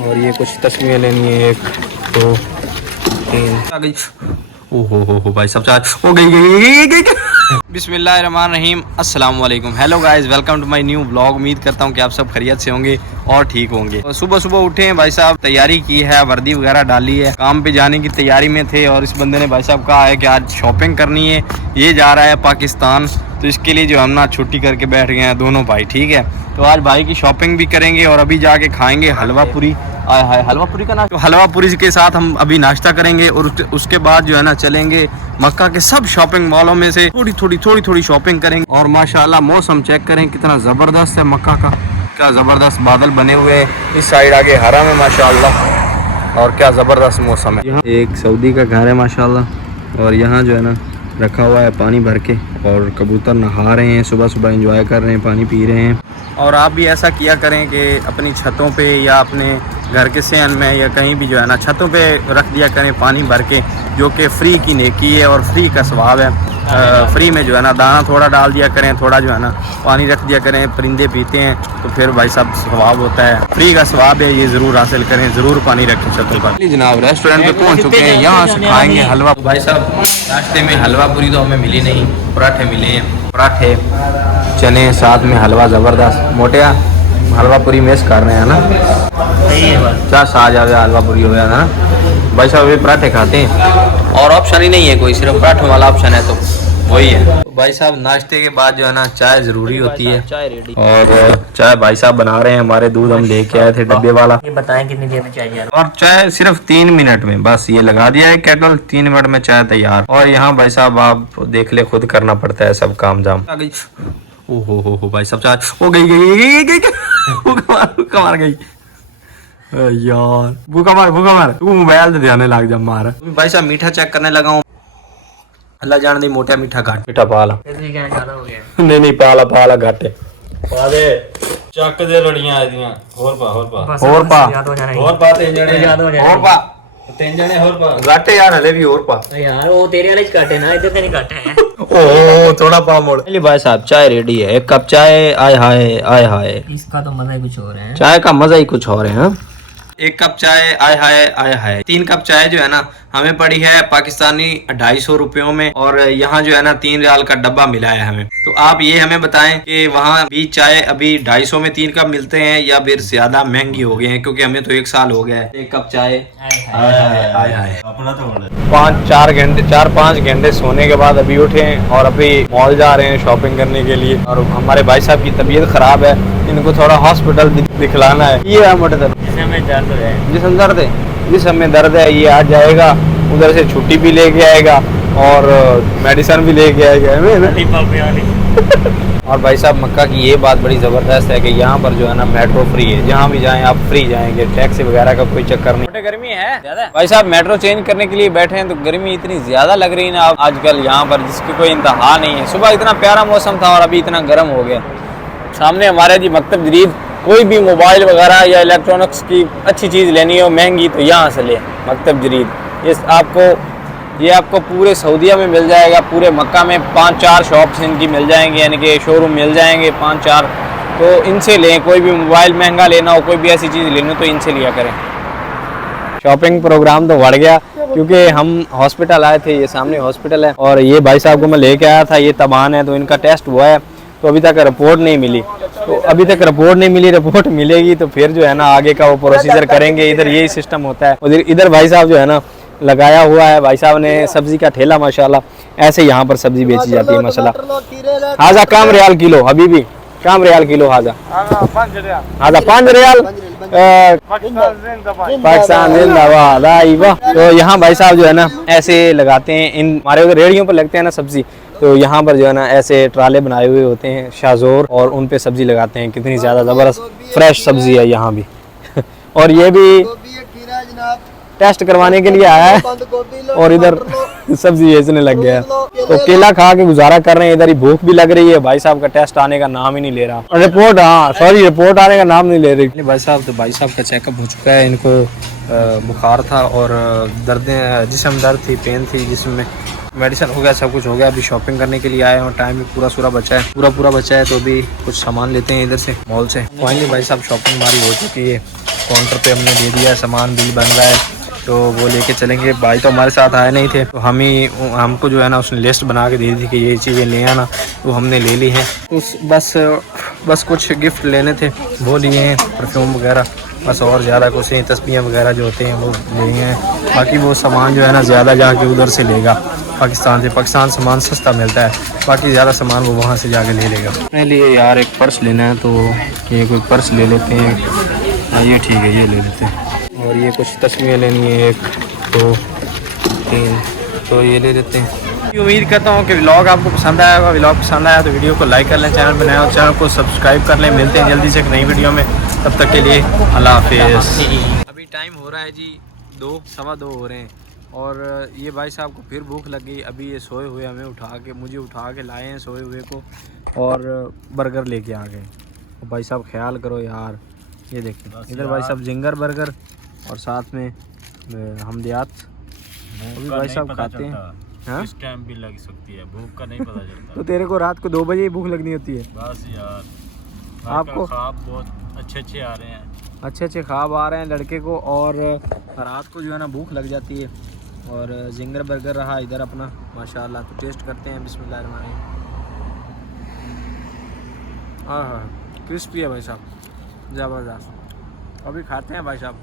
और ये कुछ तस्वीरें लेनी है, 1 2 3 आ गई। ओहो भाई सब चार हो गई। बिस्मिल्लाहिर्रहमानिर्रहीम, अस्सलाम वालेकुम, hello guys, welcome to my new blog. उम्मीद करता हूँ कि आप सब खैरियत से होंगे और ठीक होंगे। तो सुबह सुबह उठे हैं भाई साहब, तैयारी की है, वर्दी वगैरह डाली है, काम पे जाने की तैयारी में थे। और इस बंदे ने भाई साहब कहा है कि आज शॉपिंग करनी है, ये जा रहा है पाकिस्तान, तो इसके लिए जो हम ना छुट्टी करके बैठ गए हैं दोनों भाई। ठीक है, तो आज भाई की शॉपिंग भी करेंगे और अभी जाके खाएंगे हलवा पूरी। आय हाय, हलवा पूरी का नाश्ता, तो हलवा पूरी के साथ हम अभी नाश्ता करेंगे और उसके बाद जो है ना चलेंगे मक्का के सब शॉपिंग मॉलों में से थोड़ी शॉपिंग करेंगे। और माशाल्लाह मौसम चेक करें कितना ज़बरदस्त है मक्का का, क्या ज़बरदस्त बादल बने हुए हैं। इस साइड आगे हरम है माशाल्लाह, और क्या ज़बरदस्त मौसम है। यहाँ एक सऊदी का घर है माशाल्लाह, और यहाँ जो है ना रखा हुआ है पानी भर के, और कबूतर नहा रहे हैं, सुबह सुबह एंजॉय कर रहे हैं, पानी पी रहे हैं। और आप भी ऐसा किया करें कि अपनी छतों पे या अपने घर के सहन में या कहीं भी जो है ना छतों पे रख दिया करें पानी भर के, जो कि फ्री की नेकी है और फ्री का सवाब है। फ्री में जो है ना दाना थोड़ा डाल दिया करें, थोड़ा जो है ना पानी रख दिया करें, परिंदे पीते हैं तो फिर भाई साहब सवाब होता है, फ्री का सवाब है, ये ज़रूर हासिल करें, ज़रूर पानी रखें छतों पर। जनाब रेस्टोरेंट पे पहुंच चुके हैं, यहाँ से खाएंगे हलवा। भाई साहब नाश्ते में हलवा पूरी तो हमें मिली नहीं, पराठे मिले हैं, पराठे चने साथ में हलवा ज़बरदस्त। मोटिया हलवा पूरी मिस कर रहे हैं ना, सही है बस, क्या साज आ गया, हलवा पूरी हो गया था ना। भाई साहब ये पराठे खाते हैं और ऑप्शन ही नहीं है कोई, सिर्फ पराठों वाला ऑप्शन है, तो वही है। तो भाई साहब नाश्ते के बाद जो है ना चाय ज़रूरी होती है, और चाय भाई साहब बना रहे हैं हमारे, दूध हम लेके आए थे डब्बे वाला। ये बताएं कितनी देर में चाहिए? और चाय सिर्फ 3 मिनट में, बस ये लगा दिया है केटल, 3 मिनट में चाय तैयार। और यहाँ भाई साहब आप देख ले, खुद करना पड़ता है सब काम जाम। ओहो भाई साहब चाय हो गई मार गई यार, भूखा मार तू मोबाइल ध्यान लग जा मार। भाई साहब मीठा चेक करने लगा हूँ, अल्लाह जान दे मोटा मीठा घाट, मीठा पाला नहीं पाला घाटे पा दे, चक दे लड़ियां आदियां और पा तीन जने और पा घाटे यार, हले भी और पा यार, वो तेरे वाले काटे ना, इधर से नहीं काटे हैं। ओ थोड़ा पा मोड़। भाई साहब चाय रेडी है, 1 कप चाय। आय हाय, इसका तो मजा ही कुछ और है, चाय का मजा ही कुछ और है। 1 कप चाय, आय हाय। 3 कप चाय जो है ना हमें पड़ी है पाकिस्तानी 250 रुपयों में, और यहाँ जो है ना 3 रियाल का डब्बा मिला है हमें। तो आप ये हमें बताएं कि वहाँ भी चाय अभी 250 में 3 कप मिलते हैं या फिर ज्यादा महंगी हो गए हैं, क्योंकि हमें तो 1 साल हो गया है। 1 कप चाय, आय हाय। 4-5 घंटे सोने के बाद अभी उठे और अभी मॉल जा रहे हैं शॉपिंग करने के लिए। और हमारे भाई साहब की तबीयत खराब है, इनको थोड़ा हॉस्पिटल दिखलाना है। ये है मोटे दर्द, जिसमें दर्द है, ये आ जाएगा, उधर से छुट्टी भी लेके आएगा और मेडिसिन भी लेके आएगा। और भाई साहब मक्का की ये बात बड़ी ज़बरदस्त है कि यहाँ पर जो है ना मेट्रो फ्री है, जहाँ भी जाएं आप फ्री जाएंगे, टैक्सी वगैरह का कोई चक्कर नहीं। गर्मी है ज़्यादा भाई साहब, मेट्रो चेंज करने के लिए बैठे हैं तो गर्मी इतनी ज़्यादा लग रही है ना आजकल यहाँ पर, जिसकी कोई इंतहा नहीं है। सुबह इतना प्यारा मौसम था और अभी इतना गर्म हो गया। सामने हमारे जी मकतब जदीद, कोई भी मोबाइल वगैरह या इलेक्ट्रॉनिक्स की अच्छी चीज़ लेनी हो महंगी तो यहाँ से ले, मकतब जदीद। ये आपको पूरे सऊदीया में मिल जाएगा, पूरे मक्का में 5-4 शॉप्स इनकी मिल जाएंगे, यानी कि शोरूम मिल जाएंगे 5-4। तो इनसे लें, कोई भी मोबाइल महंगा लेना हो, कोई भी ऐसी चीज़ लेनी हो तो इनसे लिया करें। शॉपिंग प्रोग्राम तो बढ़ गया क्योंकि हम हॉस्पिटल आए थे, ये सामने हॉस्पिटल है, और ये भाई साहब को मैं लेके आया था, ये तबान है, तो इनका टेस्ट हुआ है, तो अभी तक रिपोर्ट नहीं मिली। तो अभी तक रिपोर्ट नहीं मिली, रिपोर्ट मिलेगी तो फिर जो है ना आगे का वो प्रोसीजर करेंगे। इधर यही सिस्टम होता है। इधर भाई साहब जो है ना लगाया हुआ है, भाई साहब ने सब्जी का ठेला माशाल्लाह, ऐसे यहाँ पर सब्जी बेची जाती है माशाल्लाह। हाजा काम रियाल किलो, अभी भी काम रियाल किलो, हाजा 5 रियाल पाकिस्तान जिंदाबाद। तो यहाँ भाई साहब जो है ना ऐसे लगाते हैं, इन हमारे उधर रेहड़ियों पर लगते हैं ना सब्जी, तो यहाँ पर जो है ना ऐसे ट्राले बनाए हुए होते हैं शाजोर, और उन पे सब्जी लगाते हैं। कितनी ज़्यादा ज़बरदस्त फ्रेश सब्जी है यहाँ भी। और ये भी टेस्ट करवाने के लिए आया है और इधर सब्जी बेचने लग गया। तो केला खा के गुजारा कर रहे हैं, इधर ही भूख भी लग रही है। भाई साहब का टेस्ट आने का नाम ही नहीं ले रहा, रिपोर्ट रिपोर्ट आने का नाम नहीं ले रही। भाई साहब का चेकअप हो चुका है, इनको बुखार था और जिस्म दर्द थी, पेन थी, जिसमें मेडिसिन हो गया, सब कुछ हो गया। अभी शॉपिंग करने के लिए आए हैं और टाइम भी पूरा बचा है, तो अभी कुछ सामान लेते हैं इधर से मॉल से। फाइनली भाई साहब शॉपिंग हमारी हो चुकी है काउंटर पे हमने दे दिया, सामान बिल बन रहा है तो वो लेके चलेंगे। भाई तो हमारे साथ आए नहीं थे, तो हमको जो है ना उसने लिस्ट बना के दे दी कि ये चीज़ें ले आना, तो हमने ले ली हैं। बस कुछ गिफ्ट लेने थे वो लिए हैं, परफ्यूम वगैरह बस, और ज़्यादा कुछ नहीं। तस्बीहें वगैरह जो होते हैं वो लिए हैं, बाकी वो सामान जो है ना ज़्यादा जाके उधर से लेगा पाकिस्तान से। पाकिस्तान सामान सस्ता मिलता है, बाकी ज़्यादा सामान वो वहाँ से जाके ले लेगा। अपने लिए यार एक पर्स लेना है, तो ये कोई पर्स ले लेते हैं। हाँ ये ठीक है, ये ले लेते हैं। और ये कुछ तस्वीरें लेनी है, 1 2 3, तो ये ले लेते हैं। उम्मीद करता हूँ कि व्लॉग आपको पसंद आया होगा। व्लॉग पसंद आया तो वीडियो को लाइक कर लें, चैनल बनाए और चैनल को सब्सक्राइब कर लें। मिलते हैं जल्दी से एक नई वीडियो में, तब तक के लिए अल्लाह हाफिज़। अभी टाइम हो रहा है जी 2 सवा 2 हो रहे हैं, और ये भाई साहब को फिर भूख लग गई। अभी ये सोए हुए मुझे उठा के लाए हैं सोए हुए को, और बर्गर लेके आ गए। तो भाई साहब ख्याल करो यार, ये देखिए इधर भाई साहब जिंगर बर्गर और साथ में हमदियात। अभी भाई साहब खाते हैं। हाँ इस टाइम भी लग सकती है, भूख का नहीं पता चलता। तो तेरे को रात को 2 बजे ही भूख लगनी होती है। बस यार, आपको ख्वाब बहुत अच्छे आ रहे हैं, अच्छे ख्वाब आ रहे हैं लड़के को, और रात को जो है ना भूख लग जाती है। और जिंगर बर्गर रहा इधर अपना माशाल्लाह, तो टेस्ट करते हैं। बिस्मिल्लाहिर्रहमानिर्रहीम। हाँ हाँ क्रिस्पी है भाई साहब, ज़बरदस्त। अभी खाते हैं भाई साहब।